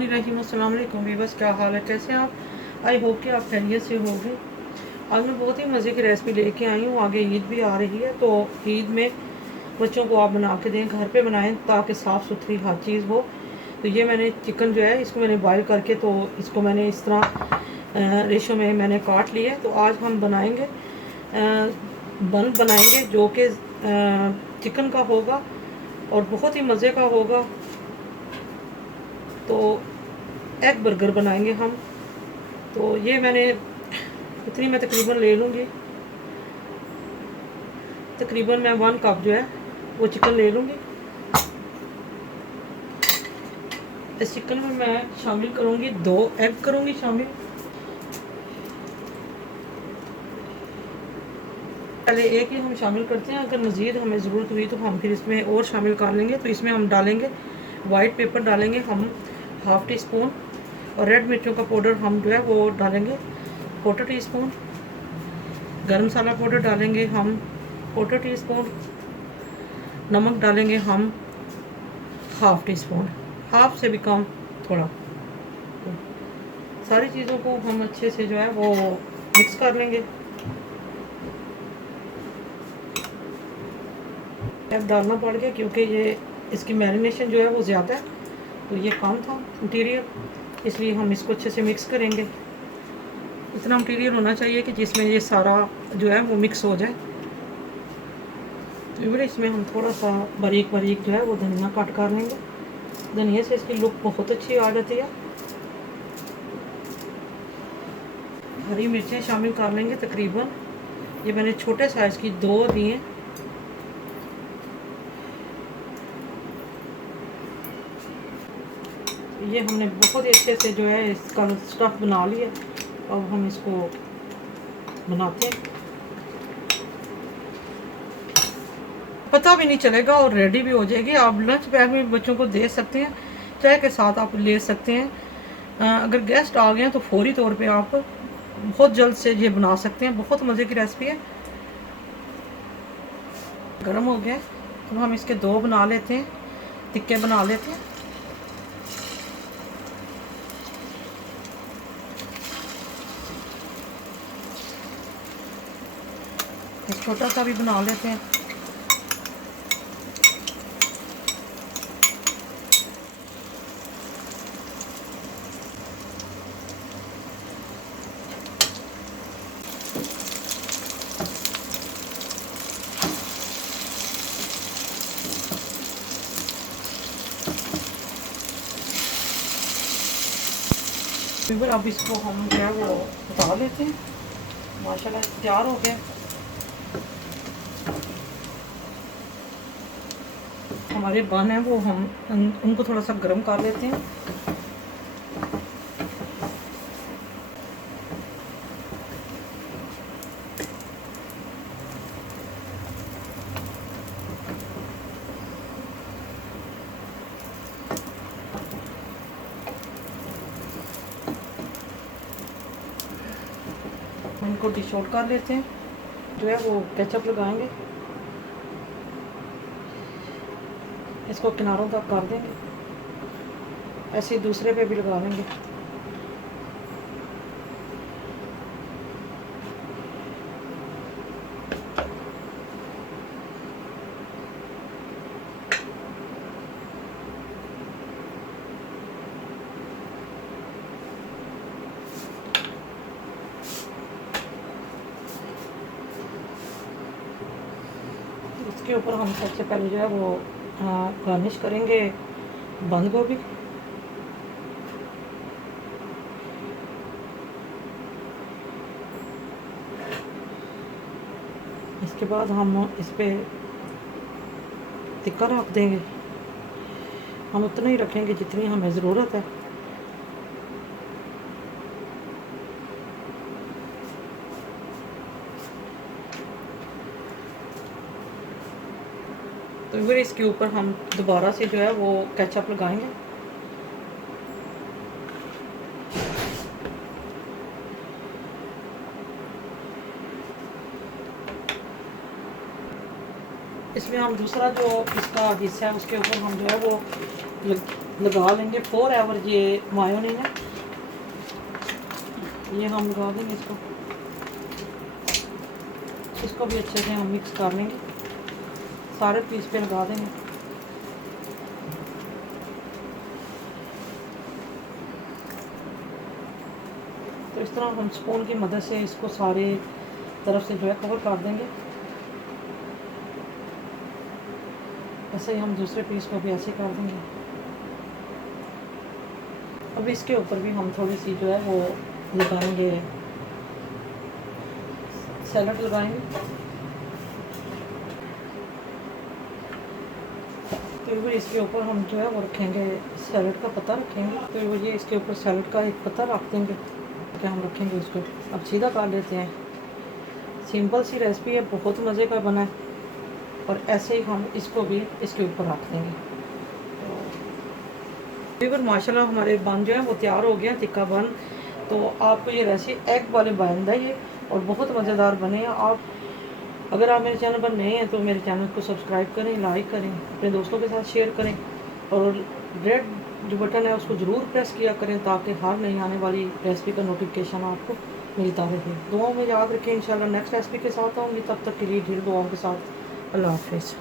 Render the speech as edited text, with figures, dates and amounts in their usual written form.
रहीम अस्सलाम वालेकुम वीवर्स, क्या हाल है, कैसे हैं आप। आई होप कि आप खैरियत से होंगे। आज मैं बहुत ही मज़े की रेसिपी लेके आई हूँ। आगे ईद भी आ रही है, तो ईद में बच्चों को आप बना के दें, घर पे बनाएं ताकि साफ़ सुथरी हर चीज़ हो। तो ये मैंने चिकन जो है इसको मैंने बॉयल करके, तो इसको मैंने इस तरह रेशो में मैंने काट लिया है। तो आज हम बनाएंगे बन बनाएंगे जो कि चिकन का होगा और बहुत ही मज़े का होगा। तो एग बर्गर बनाएंगे हम। तो ये मैंने इतनी मैं तकरीबन ले लूँगी, तकरीबन मैं 1 कप जो है वो चिकन ले लूँगी। इस चिकन में मैं शामिल करूँगी 2 एग करूँगी शामिल। पहले एक ही हम शामिल करते हैं, अगर मज़ीद हमें ज़रूरत हुई तो हम फिर इसमें और शामिल कर लेंगे। तो इसमें हम डालेंगे वाइट पेपर, डालेंगे हम ½ टी स्पून, और रेड मिर्चों का पाउडर हम जो है वो डालेंगे 1/4 टी स्पून। गरम मसाला पाउडर डालेंगे हम 1/4 टी स्पून। नमक डालेंगे हम ½ टी स्पून, हाफ से भी कम थोड़ा। तो सारी चीज़ों को हम अच्छे से जो है वो मिक्स कर लेंगे। अब डालना पड़ गया क्योंकि ये इसकी मैरिनेशन जो है वो ज़्यादा है, तो ये कम था मटीरियल, इसलिए हम इसको अच्छे से मिक्स करेंगे। इतना मटीरियल होना चाहिए कि जिसमें ये सारा जो है वो मिक्स हो जाए। तो फिर इसमें हम थोड़ा सा बारीक बारीक जो है वो धनिया काट कर लेंगे। धनिया से इसकी लुक बहुत अच्छी आ जाती है। हरी मिर्चें शामिल कर लेंगे तकरीबन, ये मैंने छोटे साइज़ की 2 दी हैं। ये हमने बहुत ही अच्छे से जो है इसका स्टफ़ बना लिया। अब हम इसको बनाते हैं, पता भी नहीं चलेगा और रेडी भी हो जाएगी। आप लंच बैग में बच्चों को दे सकते हैं, चाय के साथ आप ले सकते हैं। अगर गेस्ट आ गए हैं तो फौरी तौर पे आप बहुत जल्द से ये बना सकते हैं। बहुत मज़े की रेसिपी है। गर्म हो गया, अब हम इसके 2 बना लेते हैं, टिक्के बना लेते हैं। एक छोटा सा भी बना लेते हैं। फिर अब इसको हम जो है वो उतार लेते हैं। माशाल्लाह तैयार हो गया। हमारे बन है वो हम उनको थोड़ा सा गर्म कर लेते हैं। इनको डिश आउट कर लेते हैं, जो है वो केचप लगाएंगे, इसको किनारों तक कर देंगे, ऐसे ही दूसरे पे भी लगा देंगे। इसके ऊपर हम सबसे पहले जो है वो गार्निश करेंगे बंद गोभी। इसके बाद हम इस पे टिक्का रख देंगे। हम उतना ही रखेंगे जितनी हमें ज़रूरत है। तो फिर इसके ऊपर हम दोबारा से जो है वो केचप लगाएंगे। इसमें हम दूसरा जो इसका हिस्सा है उसके ऊपर हम जो है वो लगा लेंगे 4 आवर ये मायोनीज है, ये हम लगा देंगे इसको भी अच्छे से हम मिक्स कर लेंगे, सारे पीस पे लगा देंगे। तो इस तरह हम स्पून की मदद से इसको सारे तरफ से जो है कवर कर देंगे। ऐसे ही हम दूसरे पीस को भी ऐसे कर देंगे। अब इसके ऊपर भी हम थोड़ी सी जो है वो लगाएंगे, सैलड लगाएंगे। तो वो इसके ऊपर हम जो है वो रखेंगे सैलड का पत्ता रखेंगे। तो वो ये इसके ऊपर सैलड का एक पत्ता रख देंगे, क्या हम रखेंगे इसको। अब सीधा कर लेते हैं। सिंपल सी रेसिपी है, बहुत मज़े का बना है। और ऐसे ही हम इसको भी इसके ऊपर रख देंगे। तो माशाल्लाह हमारे बन जो है वो तैयार हो गया, टिक्का बन। तो आपको ये रेसिपी एग वाले बन है ये, और बहुत मज़ेदार बने हैं। आप अगर आप मेरे चैनल पर नए हैं तो मेरे चैनल को सब्सक्राइब करें, लाइक करें, अपने दोस्तों के साथ शेयर करें, और रेड जो बटन है उसको ज़रूर प्रेस किया करें ताकि हर नई आने वाली रेसिपी का नोटिफिकेशन आपको मिलता रहे। दुआओं में याद रखें, इंशाल्लाह नेक्स्ट रेसिपी के साथ आऊँगी। तब तक के लिए ढेर दुआओं के साथ अल्लाह हाफिज़।